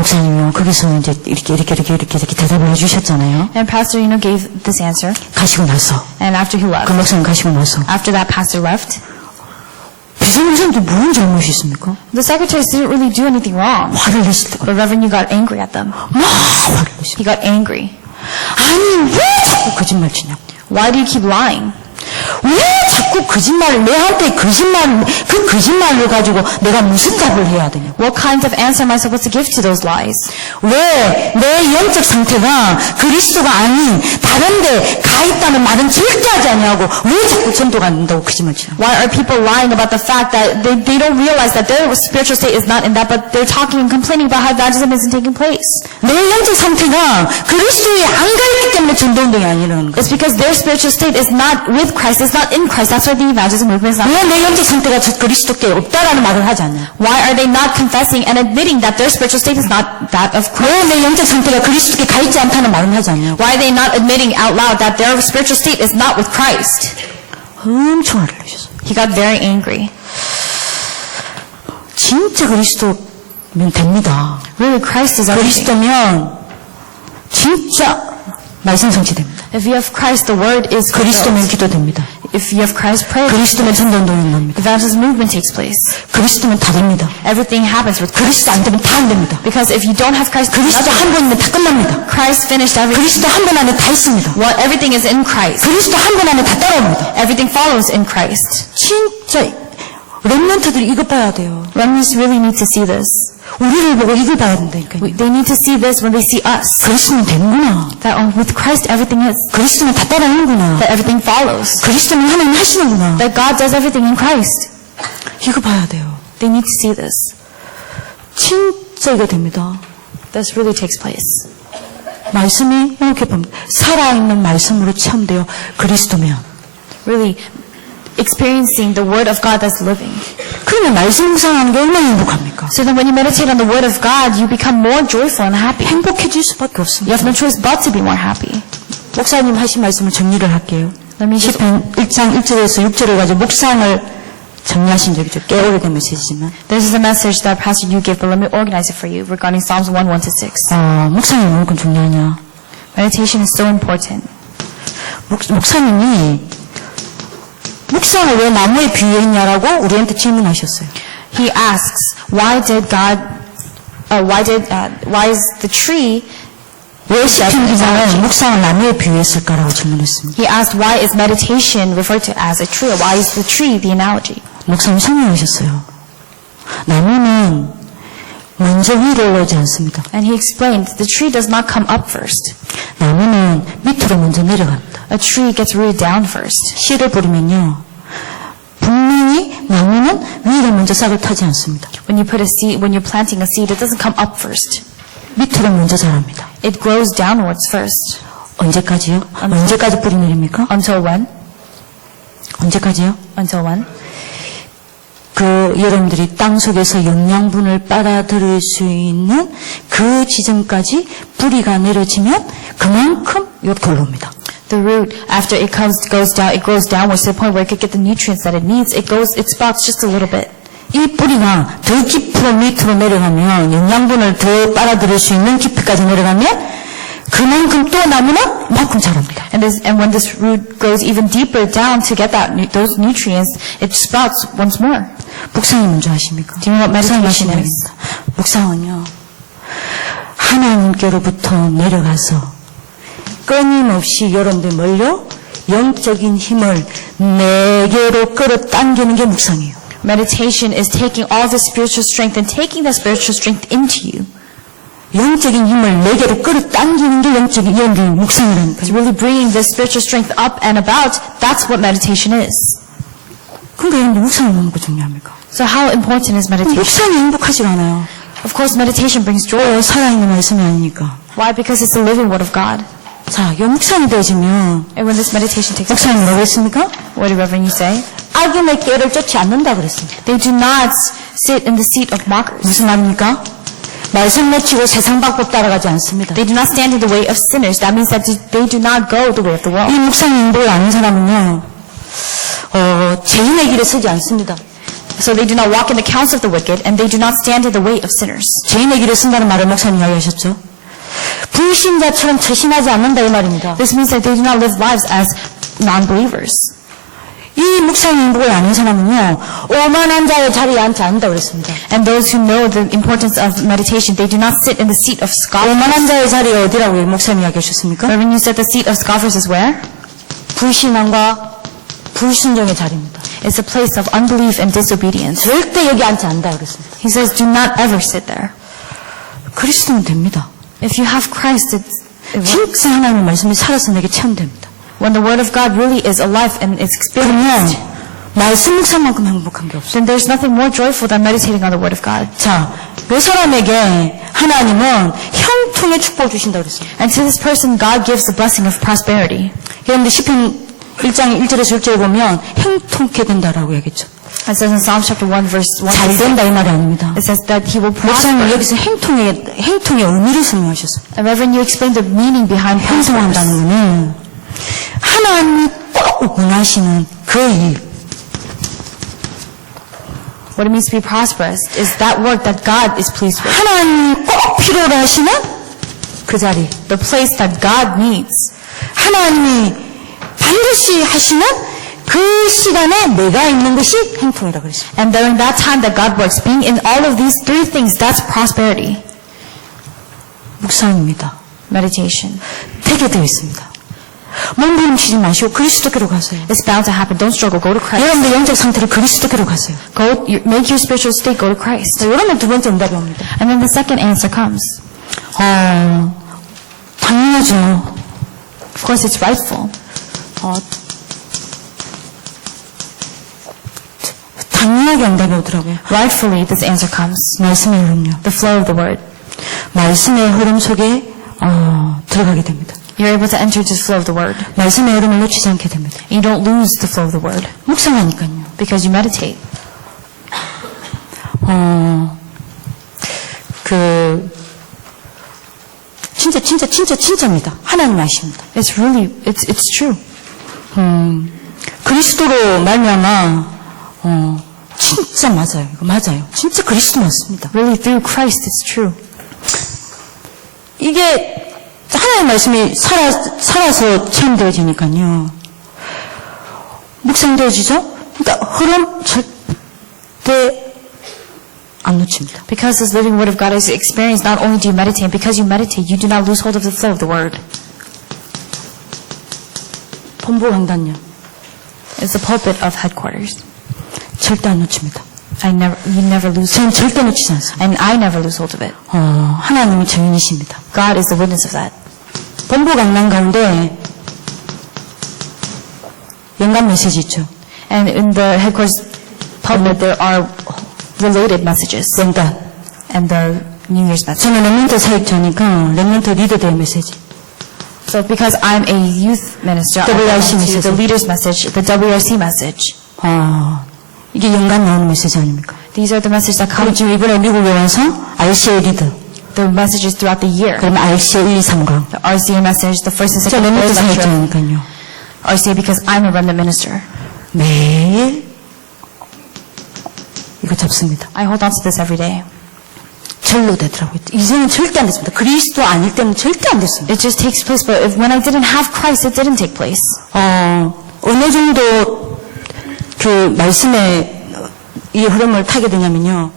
목사님이요, 거기서 이제 이렇게 대답을 해주셨잖아요. And Pastor, gave this answer. 가시고 나서, And after he 그 left, 목사님 가시고 나서, after that pastor left, 비서목사님도 무슨 잘못이 있습니까? the secretaries didn't really do anything wrong. 화를 냈을 때가, But Reverend Yu got angry at them. 막 화를 내십니다. He got angry. 아니, 왜 자꾸 거짓말 치냐고. Why do you keep lying? 왜 자꾸 거짓말을, 내한테 그 거짓말을 가지고 내가 무슨 답을 해야 되냐고. What kinds of answer am I supposed to give to those lies? 왜 내 영적 상태가 그리스도가 아닌 다른데 가 있다는 말은 절대 하지 않냐고. 왜 자꾸 전도가 안 된다고 거짓말 치냐고. Why are people lying about the fact that they don't realize that their spiritual state is not in that, but they're talking and complaining about how evangelism isn't taking place? 내 영적 상태가 그리스도에 안 가 있기 때문에 전도운동이 아니라는 거야. It's because their spiritual state is not with Christ, it's not in Christ. That's why the evangelism movement is not. 왜 내 영적 상태가 그리스도께 없다라는 말을 하지 않냐. Why are they not confessing and admitting that their spiritual state is not that of Christ? 왜 내 영적 상태가 그리스도께 가 있지 않다는 말을 하지 않냐고. Why are they not admitting out loud that their spiritual state is not with Christ? 엄청 화를 내셨어요. He got very angry. 진짜 그리스도 됩니다. Really, Christ is everything. 그리스도면 진짜 말씀 성취됩니다. If you have Christ, the word is 그리스도면 fulfilled. 기도됩니다. If you have Christ, prayer. 그리스도면 전도운동이 납니다. Evangelism movement takes place. 그리스도면 다 됩니다. Everything happens with Christ. 그리스도 안 되면 다 안 됩니다. Because if you don't have Christ, 그리스도 한 번이면 다 끝납니다. Christ finished everything. 그리스도 한 번 안에 다 있습니다. Well, everything is in Christ. 그리스도 한 번 안에 다 따라옵니다. Everything follows in Christ. 진짜 렘넌트들이 이거 봐야 돼요. Remnants really need to see this. 우리를 보고 이걸 봐야 된다니까요. They need to see this when they see us. 그리스도는 되는구나. That with Christ everything is. 그리스도는 다 따라오는구나. That everything follows. 그리스도는 하나님 하시는구나. That God does everything in Christ. 이거 봐야 돼요. They need to see this. 진짜 이거 됩니다. This really takes place. 말씀이 이렇게 봅니다. 살아있는 말씀으로 체험되어 그리스도면. Really experiencing the word of God that's living. 그러면 말씀 묵상하는 게 얼마나 행복합니까? So then when you meditate on the word of God, you become more joyful and happy. 행복해질 수밖에 You 없습니다. have no choice but to be more happy. 목사님 하신 말씀을 정리를 할게요. Let me just 시편 1장 1절에서 6절을 가지고 묵상을 정리하신 적이 꽤 오래된 메시지지만 This is a message that Pastor you gave, but let me organize it for you regarding Psalms 1:1-6. 묵상이 얼마큼 중요하냐. Meditation is so important. 목사님이 묵상을 왜 나무에 비유했냐라고 우리한테 질문하셨어요. He asks, why is the tree? 왜 시편 기자는 묵상을 나무에 비유했을까라고 질문했습니다. He asked, why is meditation referred to as a tree? Why is the tree the analogy? 목사님 설명하셨어요. 나무는 먼저 위로 오지 않습니다. And he explained, the tree does not come up first. 나무는 밑으로 먼저 내려갑니다. A tree gets rooted down first. 씨를 뿌리면요. 분명히 나무는 위로 먼저 싹을 타지 않습니다. When you're planting a seed, it doesn't come up first. 밑으로 먼저 자랍니다. It grows downwards first. 언제까지요? 언제까지 뿌리 내립니까? Until when? 언제까지요? Until when? 여러분들이 땅 속에서 영양분을 빨아들일 수 있는 그 지점까지 뿌리가 내려지면 그만큼 이렇게 올라옵니다. The root, after it goes down, it grows downwards to the point where it could get the nutrients that it needs. It sprouts just a little bit. 이 뿌리가 더 깊으로 밑으로 내려가면 영양분을 더 빨아들일 수 있는 깊이까지 내려가면 그만큼 또 나무는 만큼 자랍니다. And when this root goes even deeper down to get those nutrients, it sprouts once more. 묵상이 먼저 하십니까? Do you know what meditation is? 묵상은요, 하나님께로부터 내려가서 끊임없이 여러분들 뭘요? 영적인 힘을 내게로 끌어당기는 게 묵상이에요. Meditation is taking all the spiritual strength and taking that spiritual strength into you. 영적인 힘을 내게로 끌어당기는 게 영적인 묵상이라는 It's 거예요. really bringing the spiritual strength up and about. That's what meditation is. 그러니까 여러분들 묵상이 너무 중요합니까? So how important is meditation? 묵상이 행복하지 않아요. Of course, meditation brings joy. 왜? 살아있는 말씀이 아니니까. Why? Because it's the living word of God. 자, 이 묵상이 되어지면 And when this meditation takes place, 목사님 뭐라고 했습니까? what did Reverend you say? 악인의 꾀를 쫓지 않는다 그랬습니다. They do not sit in the seat of mockers. 무슨 말입니까? 말씀 놓치고 세상 방법 따라가지 않습니다. They do not stand in the way of sinners. That means that they do not go the way of the 이 world. 묵상 행복을 아는 사람은요, 죄인의 길에 서지 않습니다. So they do not walk in the counsel of the wicked, and they do not stand in the way of sinners. 죄인의 길에 쓴다는 말을 목사님 이야기하셨죠? 불신자처럼 처신하지 않는다 이 말입니다. This means that they do not live lives as non-believers. 이 묵상 행복을 아는 사람은요, 오만한 자의 자리에 앉지 않는다 그랬습니다. And those who know the importance of meditation, they do not sit in the seat of scoffers. 오만한 자의 자리에 어디라고 목사님 이야기하셨습니까? Reverend, you said the seat of scoffers is where? 불신앙과 불순종의 자리입니다. It's a place of unbelief and disobedience. 절대 여기 앉지 않는다 그랬습니다. He says, do not ever sit there. 그리스도는 됩니다. If you have Christ, it works. 진짜 하나님의 말씀이 살아서 내게 체험됩니다. When the word of God really is alive and is 그러면 experienced, 말씀 묵상만큼 행복한 게 없어요. then there's nothing more joyful than meditating on the word of God. 자, 이 사람에게 하나님은 형통의 축복을 주신다고 그랬어요. And to this person, God gives the blessing of prosperity. 그런데 시편 1장 1절에서 6절에 보면 행통케 된다라고 얘기했죠. It says in Psalms chapter 1 verse 1, 잘 된다 이 말이 아닙니다. it says that he will 목사님 prosper. 여기서 행통의 의미를 설명하셨어요. And Reverend, you explained the meaning behind prosperous. 행통한다는 거는 하나님이 꼭 원하시는 그 일, What it means to be prosperous is that work that God is pleased with. 하나님이 꼭 필요로 하시는 그 자리. The place that God needs. 하나님이 반드시 하시는 그 시간에 내가 있는 것이 행통이라 그랬습니다. And during that time that God works, being in all of these three things, that's prosperity. 묵상입니다. Meditation. 되게 되어 있습니다. 몸부림치지 마시고 그리스도께로 가세요. It's bound to happen. Don't struggle. Go to Christ. 여러분의 영적 상태를 그리스도께로 가세요. Make your spiritual state go to Christ. 자, 여러분 두 번째 응답이 옵니다. And then the second answer comes. 당연하죠. Of course, it's rightful. 당연하게 응답이 오더라고요. Rightfully, this answer comes. 말씀의 흐름요. The flow of the word. 말씀의 흐름 속에 들어가게 됩니다. You're able to enter into the flow of the word. 말씀의 흐름을 놓치지 않게 됩니다. You don't lose the flow of the word 묵상하니까요. because you meditate. 진짜입니다. 하나님 아십니다. It's really, it's true. 그리스도로 말미암아 진짜 맞아요. 이거 맞아요. 진짜 그리스도 맞습니다. Really, through Christ, it's true. 이게 하나님의 말씀이 살아서 체험되어지니까요. 묵상되어지죠? 그러니까 흐름 절대 안 놓칩니다. Because this living word of God is experienced, not only do you meditate, because you meditate, you do not lose hold of the flow of the word. 본부 강단요. It's the pulpit of headquarters. 절대 안 놓칩니다. You never lose 저는 절대 놓치지 않습니다. and I never lose hold of it. 하나님이 증인이십니다. God is the witness of that. 본부 강단 가운데 연간 메시지 있죠. And in the headquarters pulpit, there are related messages. 연간. And the New Year's message. 저는 렘넌트 사역자니까 렘넌트 리더들의 메시지. So because I'm a youth minister, I WRC listen to message. the leader's message, the WRC message. 이게 연간 나오는 메시지 아닙니까? These are the messages that 그리고 come, 지금 이번에 미국에 와서 RCA 리더, the messages throughout the year. 그러면 RCA 1, 2, 3강. The RCA message, the first and 저 second, 렘넌트 third lecture. 사역자니까요. RCA because I'm a remnant minister. 매일 이거 잡습니다. I hold on to this every day. 절로 되더라고요. 이제는 절대 안 됐습니다. 그리스도 아닐 때는 절대 안 됐습니다. It just takes place, but when I didn't have Christ, it didn't take place. 어느 정도 그 말씀의 이 흐름을 타게 되냐면요.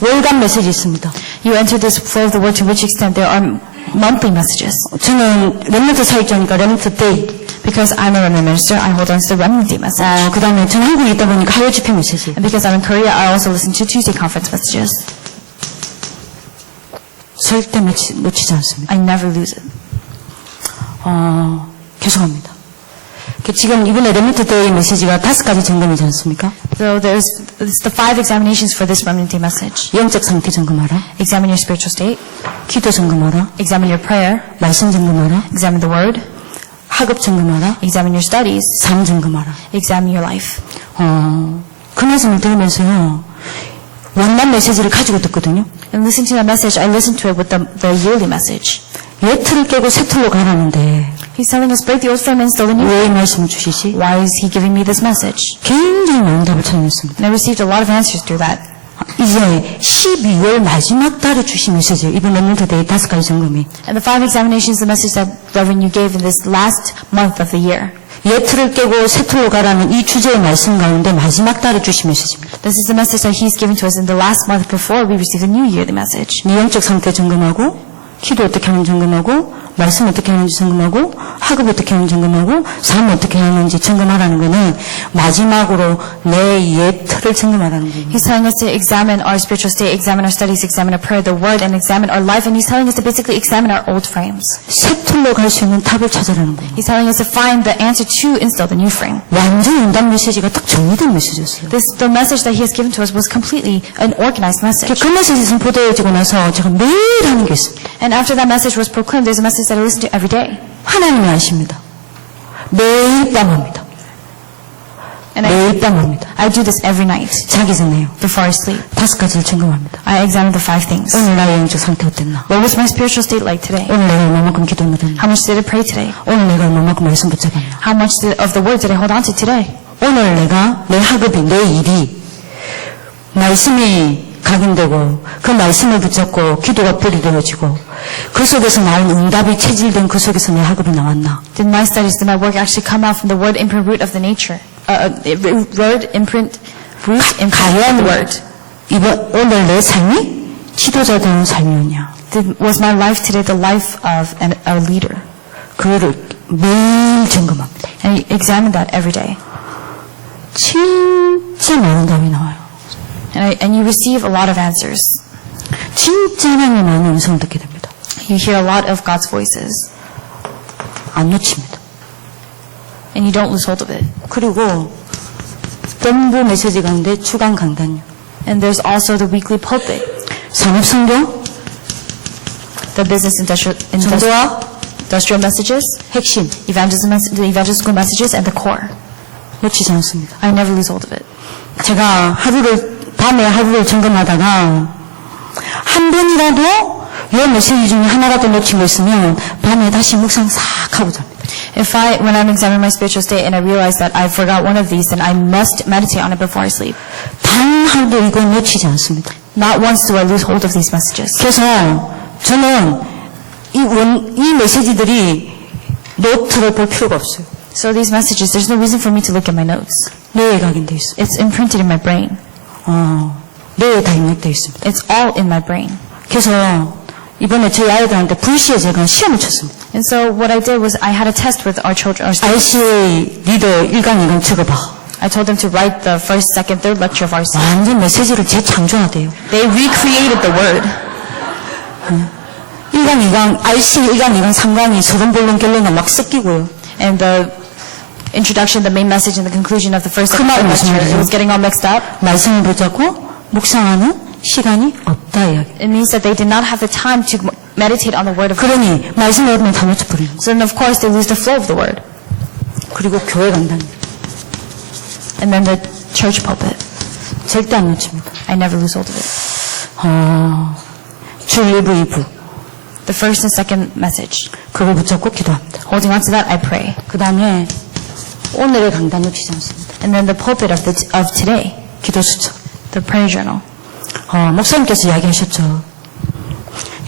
월간 메시지 있습니다. You enter this flow of the word to which extent there are monthly messages. 저는 렘넌트 사역자니까 렘넌트 데이. Because I'm a remnant minister, I hold on to the remnant day message. 그 다음에 저는 한국에 있다 보니까 하여 집회 메시지. And because I'm in Korea, I also listen to Tuesday conference messages. 절대 놓치지 않습니다. I never lose it. 계속합니다. 지금 이번에 렘넌트 데이 메시지가 5가지 점검이지 않습니까? So it's the 5 examinations for this remnant day message. 영적 상태 점검하라. Examine your spiritual state. 기도 점검하라. Examine your prayer. 말씀 점검하라. Examine the word. 학업 점검하라. Examine your studies. 삶 점검하라. Examine your life. 그 말씀을 들으면서요. 원만 메시지를 가지고 듣거든요. And listening to that message, I listen to it with the yearly message. 예틀을 깨고 새 틀로 가라는데 He's telling us break the old frame and install the new. 왜 이 말씀을 주시지? Why is he giving me this message? 굉장히 많은 답을 찾아냈습니다. And I received a lot of answers through that. 이제 12월 마지막 달에 주신 메시지예요. 이번 렘넌트 데이 5가지 점검이. And the 5 examinations, the message that Reverend you gave in this last month of the year. 예틀을 깨고 새 틀로 가라는 이 주제의 말씀 가운데 마지막 달에 주신 메시지입니다. This is the message that he's given to us in the last month before we received the new yearly message. 네 영적 상태 점검하고 기도 어떻게 하는지 점검하고 말씀 어떻게 하는지 점검하고 학업 어떻게 하는지 점검하고 삶 어떻게 하는지 점검하라는 거는 마지막으로 내 옛 틀을 점검하라는 거예요. He's telling us to examine our spiritual state, examine our studies, examine our prayer, the word, and examine our life. And he's telling us to basically examine our old frames. 새 틀로 갈 수 있는 답을 찾아라는 거예요. He's telling us to find the answer to install the new frame. 완전 응답 메시지가 딱 정리된 메시지였어요. The message that he has given to us was completely an organized message. 그 메시지 선포되어지고 나서 제가 매일 하는 게 있습니다. And after that message was proclaimed, there's a message that I listen to every day. 하나님이 아십니다. 매일 밤 합니다. And 매일 밤 합니다. I do this every night 자기 전에요. before I sleep. 5가지를 점검합니다. I examine the 5 things. 오늘 나의 영적 상태 어땠나? What was my spiritual state like today? 오늘 내가 얼마만큼 기도 누렸나? How much did I pray today? 오늘 내가 얼마만큼 말씀 붙잡았나? How much of the word did I hold on to today? 오늘 내가 내 학업이 내 일이 말씀이 각인되고 그 말씀을 붙잡고 기도가 뿌리 되어지고 그 속에서 나온 응답이 체질된 그 속에서 내 학업이 나왔나? Did my studies, did my work actually come out from the word imprint root of the nature? Word imprint root imprint of the word. 이번 오늘 내 삶이 지도자다운 삶이었냐? Was my life today the life of a leader? 그거를 매일 점검합니다. And you examine that every day. 진짜 많은 답이 나와요. And you receive a lot of answers. 진짜 하나님의 많은 음성을 듣게 됩니다. You hear a lot of God's voices. 안 놓칩니다. And you don't lose hold of it. 그리고 본부 메시지 가운데 주간 강단요. And there's also the weekly pulpit, 산업성경, the business 전도와 industrial messages, 핵심 the evangelical messages, and the core. 놓치지 않습니다. I never lose hold of it. 제가 밤에 하루를 점검하다가 한 번이라도 이 메시지 중에 하나라도 놓친 거 있으면 밤에 다시 묵상 싹 하고 잡니다. When I'm examining my spiritual state and I realize that I forgot one of these, then I must meditate on it before I sleep. 단 하루도 이거 놓치지 않습니다. Not once do I lose hold of these messages. 그래서 저는 이 메시지들이 노트를 볼 필요가 없어요. So these messages, there's no reason for me to look at my notes. 뇌에 각인돼 있습니다. It's imprinted in my brain. 뇌에 다 입력돼 있습니다. It's all in my brain. 그래서 이번에 저희 아이들한테 불시에 제가 시험을 쳤습니다. And so what I did was I had a test with our children. RCA 리더 1강 2강 적어봐. I told them to write the first, second, third lecture of RC. 완전 메시지를 재창조하대요. They recreated the word. 1강 2강 RC 1강 2강 3강이 서론본론 결론을 막 섞이고요. And the introduction, the main message, and the conclusion of the first, second, 말은 third 무슨 lecture, it 말이에요? was getting all mixed up. 말씀을 붙잡고 묵상하는 시간이 없다 이야기. It means that they did not have the time to meditate on the word of God. 그러니 말씀을 얻으면 다 놓쳐버리는 거예요. So then of course they lose the flow of the word. 그리고 교회 간다니 And then the church pulpit. 절대 안 놓칩니다. I never lose hold of it. 주 1부 2부 The first and second message. 그거 붙잡고 기도합니다. Holding on to that, I pray. 그 다음에 오늘의 강단 놓치지 않습니다. And then the pulpit of today. 기도 수첩. The prayer journal. 목사님께서 이야기하셨죠.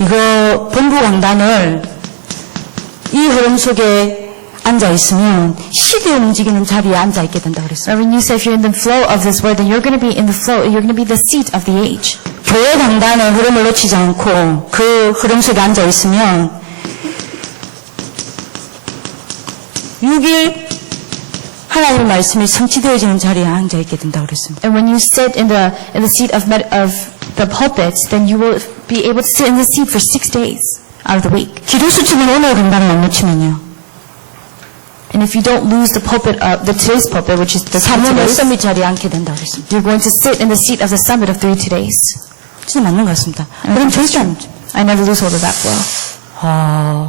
이거 본부 강단을 이 흐름 속에 앉아 있으면 시대에 움직이는 자리에 앉아 있게 된다 그랬어요. Reverend, you say if you're in the flow of this word, then you're going to be in the flow. You're going to be the seat of the age. 교회 강단의 흐름을 놓치지 않고 그 흐름 속에 앉아 있으면 6일 하나님의 말씀이 성취되어지는 자리에 앉아 있게 된다 그랬습니다. And when you sit in the seat of the pulpit, then you will be able to sit in the seat for 6 days out of the week. 기도 수첩은 오늘 강단을 안 놓치면요. And if you don't lose the pulpit, the today's pulpit, which is the 사모의 today's, 서밋 자리에 앉게 된다 그랬습니다. you're going to sit in the seat of the summit of 3 todays. 진짜 맞는 것 같습니다. 그럼 절대 안 놓칩니다. I never lose hold of that flow.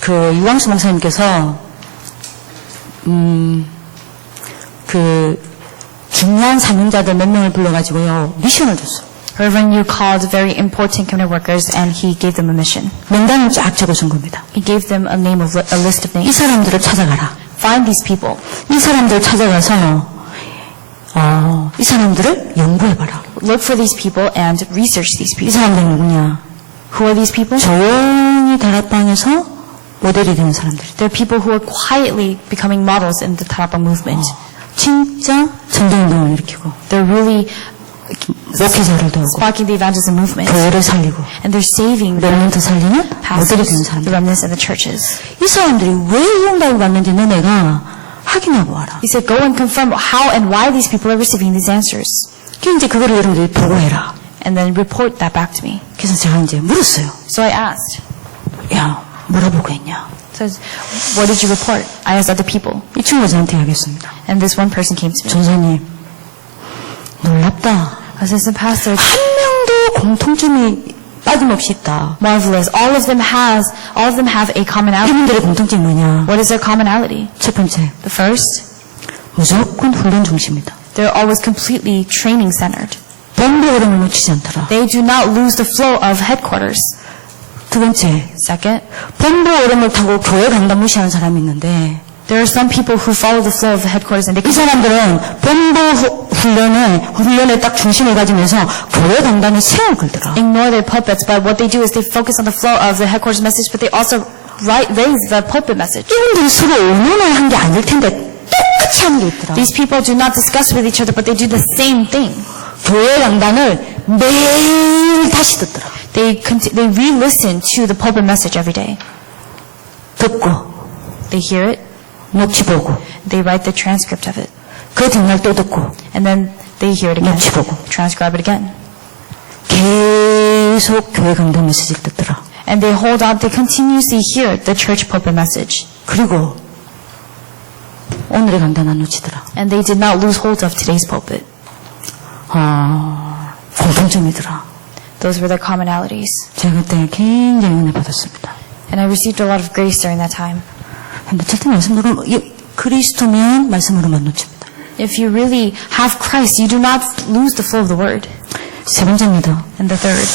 그 유광수 목사님께서 그 중요한 사명자들 몇 명을 불러가지고요 미션을 줬어요. Reverend, you called very important covenant workers, and he gave them a mission. 명단을 쫙 적어준 겁니다. He gave them a list of 이 names. 사람들을 찾아가라. Find these people. 이 사람들을 찾아가서 이 사람들을 연구해봐라. Look for these people and research these 이 people. 사람들이 누구냐? Who are these people? 조용히 다락방에서 모델이 되는 사람들. They're people who are quietly becoming models in the Tarabang movement. 진짜 전도운동을 일으키고 They're really 목회자를 도우고 sparking the evangelism movement. 교회를 살리고 And they're saving the 렘넌트 살리는 모델이 pastors, 되는 the 사람들. remnants, and the churches. 이 사람들이 왜 이용당을 받는지 너네가 확인하고 와라. He said, go and confirm how and why these people are receiving these answers. 그래서 이제 그거를 여러분들이 보고해라. And then report that back to me. 그래서 제가 이제 물었어요. So I asked, 야, 뭐라 보고했냐? so what did you report? I asked other people. 이 친구가 저한테 이야기했습니다. And this one person came to me. 전사님, 놀랍다. Assistant pastor, 한 명도 공통점이 빠짐없이 있다. marvelous. All of them have a commonality. 이분들의 공통점이 뭐냐? What is their commonality? 첫 번째, The first, 무조건 훈련 중심이다. they're always completely training centered. 본부 흐름을 놓치지 않더라. They do not lose the flow of headquarters. 두 번째, Second, 본부 흐름을 타고 교회 간다 무시하는 사람이 있는데 there are some people who follow the flow of the headquarters and 이 they 사람들은 본부 훈련에 딱 중심을 가지면서 교회 강단에 세울 걸더라. Ignore their pulpits, but what they do is they focus on the flow of the headquarters message, but they also raise the pulpit message. 이분들이 서로 의논을 한 게 아닐 텐데 똑같이 하는 게 있더라. These people do not discuss with each other, but they do the same thing. 교회 강단을 매일 다시 듣더라. They re-listen to the pulpit message every day. 듣고 They hear it, 녹취 보고 they write the transcript of it, 그 뒷날 또 듣고 and then they hear it again, 녹취 보고 transcribe it again. 계속 교회 강단 메시지를 듣더라. And they continuously hear the church pulpit message. 그리고 오늘의 강단 안 놓치더라. And they did not lose hold of today's pulpit. 공통점이더라. Those were their commonalities. 제가 그때 굉장히 은혜 받았습니다. And I received a lot of grace during that time. 근데 절대 말씀으로 그리스도면 말씀으로만 놓칩니다. If you really have Christ, you do not lose the flow of the word. 세 번째입니다. And the third,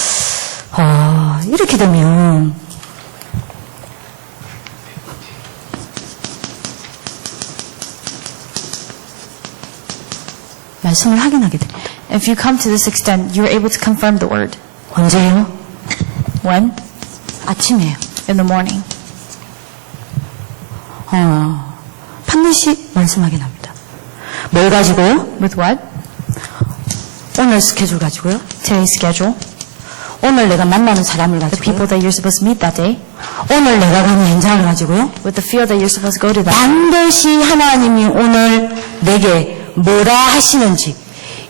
이렇게 되면 말씀을 확인하게 됩니다. if you come to this extent, you are able to confirm the word. 언제요? When? 아침에요. In the morning. 반드시 말씀하게 납니다. 뭘 가지고요? With what? 오늘 스케줄 가지고요. Today's schedule. 오늘 내가 만나는 사람을 The 가지고요. people that you're supposed to meet that day. 오늘 내가 가는 현장을 가지고요. With the field that you're supposed to go to that. 반드시 하나님이 오늘 내게 뭐라 하시는지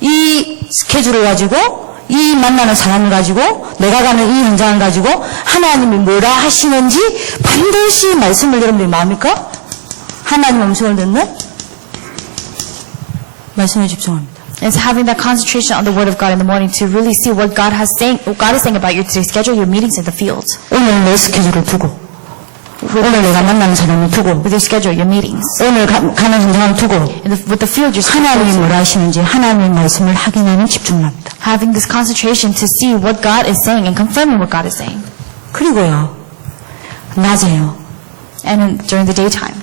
이 스케줄을 가지고 이 만나는 사람을 가지고 내가 가는 이 현장을 가지고 하나님이 뭐라 하시는지 반드시 말씀을 여러분들이 마음입니까? 하나님 음성을 듣는 말씀에 집중합니다. It's having that concentration on the word of God in the morning to really see what God is saying about your today's schedule, your meetings in the field. 오늘 내 스케줄을 두고 오늘 내가 만나는 사람을 두고 With your schedule, your meetings. 오늘 가는 현장을 두고 With the field, you're 하나님이 supposed to. 뭐라 하시는지 하나님의 말씀을 확인하는 집중을 합니다. Having this concentration to see what God is saying and confirming what God is saying. 그리고요 낮에요 And during the daytime.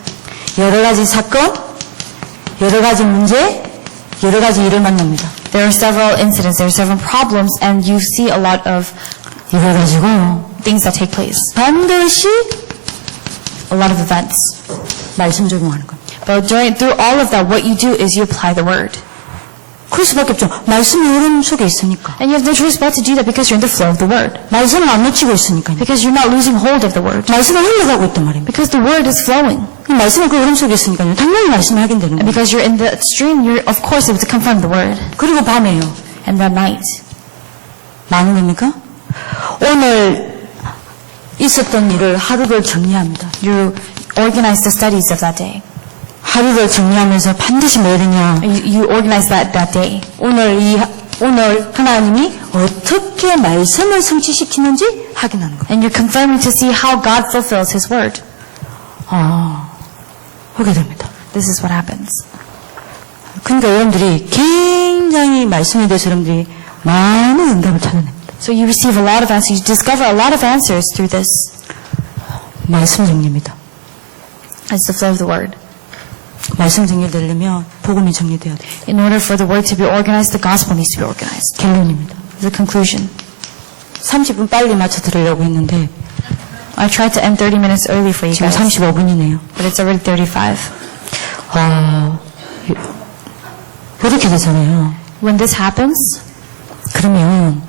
여러 가지 사건 여러 가지 문제 여러 가지 일을 만납니다. There are several incidents, there are several problems, and you see a lot of 이걸 가지고 things that take place. 반드시 A lot of events. 말씀 적용하는 겁니다. But through all of that, what you do is you apply the word. 그럴 수밖에 없죠. 말씀이 흐름 속에 있으니까. And you have no choice but to do that because you're in the flow of the word. 말씀을 안 놓치고 있으니까요. Because you're not losing hold of the word. 말씀을 흘러가고 있단 말입니다. Because the word is flowing. 말씀은 그 흐름 속에 있으니까요. 당연히 말씀을 하게 되는 And 거예요. because you're in the stream, you're of course able to confirm the word. 그리고 밤에요. And that night, 많은 겁니까? 오늘 있었던 일을 하루를 정리합니다. you organize the studies of that day. 하루를 정리하면서 반드시 뭐 해야 되냐. You organize that day. 오늘 하나님이 어떻게 말씀을 성취시키는지 확인하는 거예요. And you're confirming to see how God fulfills His word. 하게 됩니다. This is what happens. 그러니까 여러분들이 굉장히 말씀에 대해서 여러분들이 많은 응답을 찾아냅니다. So you receive a lot of answers. You discover a lot of answers through this. 말씀 정리입니다. It's the flow of the word. 말씀 정리되려면 복음이 정리돼야 돼요. In order for the word to be organized, the gospel needs to be organized. 결론입니다. The conclusion. 30분 빨리 맞춰 드리려고 했는데 I tried to end 30 minutes early for you 지금 guys, 35분이네요. but it's already 35. 이렇게 되잖아요. When this happens, 그러면